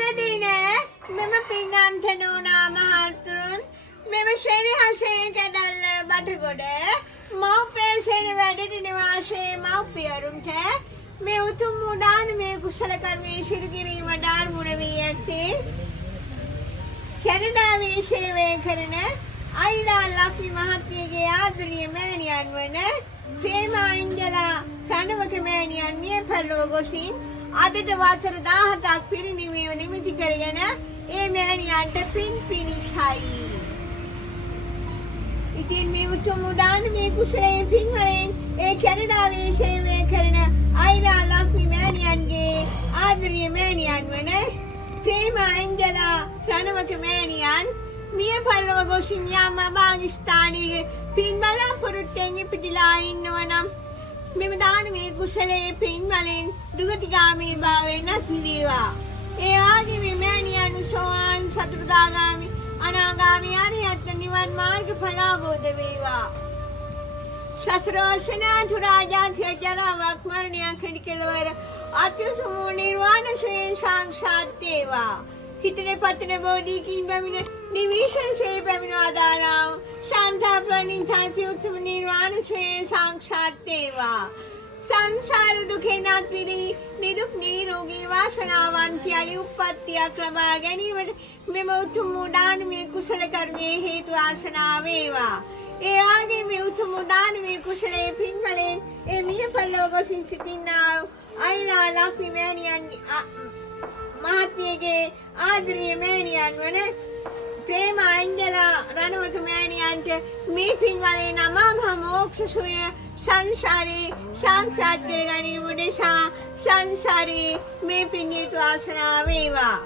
අදදිනේ මෙම පින්නන්ත නෝනා මහත්තුරුන් මෙම ශෙනහසේ කැඩල්ල බටගොඩ මව්පිය සෙන වැඩට නිවාසයේ මව්පියරුන්ට මේ උතුම් උඩාන මේ කුසල කර්මයේ සිදු කිරීම ධර්මුණ වී ඇත්තේ කැනඩාවේ සේවය කරන අයිරා ලක්ෂ්මී මහත්මියගේ ආදරණීය මෑණියන් වන ප්‍රේමා ඉන්ජලා රණවක මෑණියන් මිය පරලොව ගොසින් අදට වසර 17ක් පිරිනිවීම නිමිති කරගෙන ඒ මෑණියන්ට පින් පිනිසයි. ඉතින් මේ උතුම් උඩාන මේ කුසලයේ පින් වලින් ඒ කැනඩාවේ සේවය කරන අයිරා ලක්ෂ්මී මෑණියන්ගේ ආදරණීය මෑණියන් වන ප්‍රේමා ඉන්ජලා රණවක මෑණියන් මිය පරලොව ගොසින් යාම භාගස්ථානයේ පින් බලාපොරොත්තුෙන් පිටිලා ඉන්නවනම් මෙම දානමය කුසලයේ පින් වලින් දුගතිගාමී භාවයෙන් අත් මිදේවා. ඒ ආගමේ මෑණියන් සෝවාන් සතරදාගාමි අනාගාමී අරියත් නිවන් මාර්ගඵල අවබෝධ වේවා. ශාස්ත්‍රෝසනාතු රාජාන්තිය ජරාවක් මරණයක් කෙලවර අත්‍යුතුම නිර්වාණ ශ්‍රේ සාක්ෂාත් වේවා. හිතේ පතන බෝධිකින් බැමින නිවිෂණ සේ බැමින ආදානම් ශාන්තපණින් ඡාති උතුම් නිර්වාණ ශ්‍රේ සාක්ෂාත් වේවා. සංසාර දුකෙන් අත් මිදී නිදුක් නිරෝගී වාසනාවන්ත යලි උප්පත්තියක් ලබා ගැනීමට මෙම උතුම් දානමය කුසල කර්මයේ හේතු ආසනාව වේවා. ඒ ආගේ මේ උතුම් දානමය කුසලයේ පින් වලින් ඒ මිය පරලොව ගොසින් සිටින්නා අයිරා ලක්ෂ්මී මෑණියන් මහත්මියගේ ආදරණීය මෑණියන් වන ප්‍රේමා ඉන්ජලා රණවක මෑණියන්ට මේ පින් වලින් අමාමහ මොක්ෂ සුවය සංසාරේ සාක්ෂාත් කර ගැනීම උදෙසා සංසාරේ මේ පින් හේතු ආසනාව වේවා.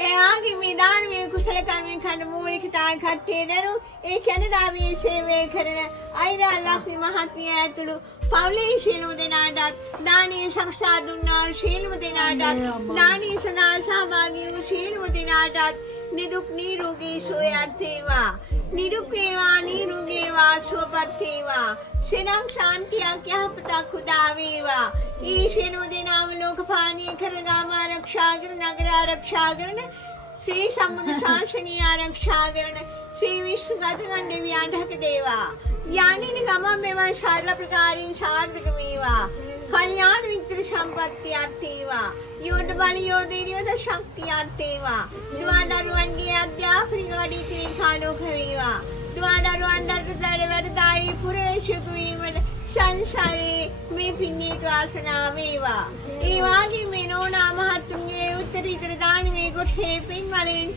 ඒ ආගේ මේ දානමය කුසල කර්මයන් කන මූලික තාකට්ටේ දරු ඒ කැනඩාවේ සේවය කරන අයිරා ලක්ෂ්මී මහත්මිය ඇතුළු පවුලේ සියලුම දෙනාටත් දානීය ශක්ෂා දුන්නා සියලුම දෙනාටත් දානීය සදා සහභාගී වූ සියලුම දෙනාටත් නිදුක් නිරෝගී සුවයත් වේවා. නිදුක් වේවා නිරෝගී වේවා සුවපත් වේවා. සිනං ශාන්තියක් යහපතක් උදා වේවා. ඊ සියලුම දෙනාම ලෝකපාලනය කරගාම ආරක්ෂා කරන නගර ආරක්ෂා කරන ශ්‍රී සම්බුද්ධ ශාසනය ආරක්ෂා කරන ශ්‍රී විශ්වගතගන් දෙවියන්ට හක දේවා. යන්නේ ගමන් මේවා ශාරල ප්‍රකාරින් සාර්ථක වේවා. කල්යාණ මිත්‍ර සම්පත්තියක් වේවා. යෝධ බල යෝධ ශක්තියක් වේවා. දුවදරුවන්ගේ අධ්‍යාපනික වඩීතේ කාලෝක වේවා. දුවදරුවන්ට වැඩදායි පුරේෂක වීමට සංසාරේ මේ පින්නේට ආසනාව වේවා. ඒ වාගේ මේ නෝනා මහත්තුන්ගේ උත්තරීතර දානමය කුසලයේ පින් වලින්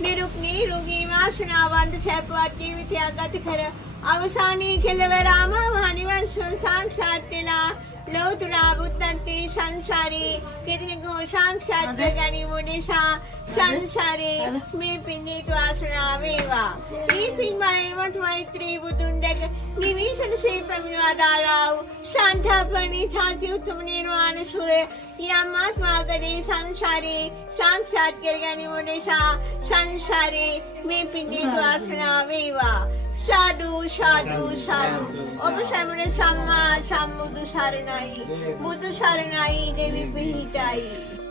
නිරුක් නිරෝගී වාසනාවන්ත සැපවත් ජීවිතයක් ගත කර අවසානයේ කෙලවරම නිවන් සුව සාක්ෂාත් වෙලා ලෞතර බුද්ධත්වයේ සංසාරේ කෙදිනකෝ සාක්ෂාත් කර ගැනීම නිසා සංසාරේ මේ පින්නේට ආසනාව වේවා. මේ පින් වලින් මෛත්‍රී බුදුන් දැක නිවිෂණ සේ පැමිණවා දාලා ශාන්තපණි ඡාති උතුම් නිර්වාණ සුවය යමාත්මාගදී සංසාරේ සාක්ෂාත් කර ගැනීම නිසා සංසාරේ මේ පින්නේට ආසනාව වේවා. සාදු සාදු සාදු. ඔබ සමන සම්මා සම්බුදු සරණයි. බුදු සරණයි දෙවි පිහිටයි.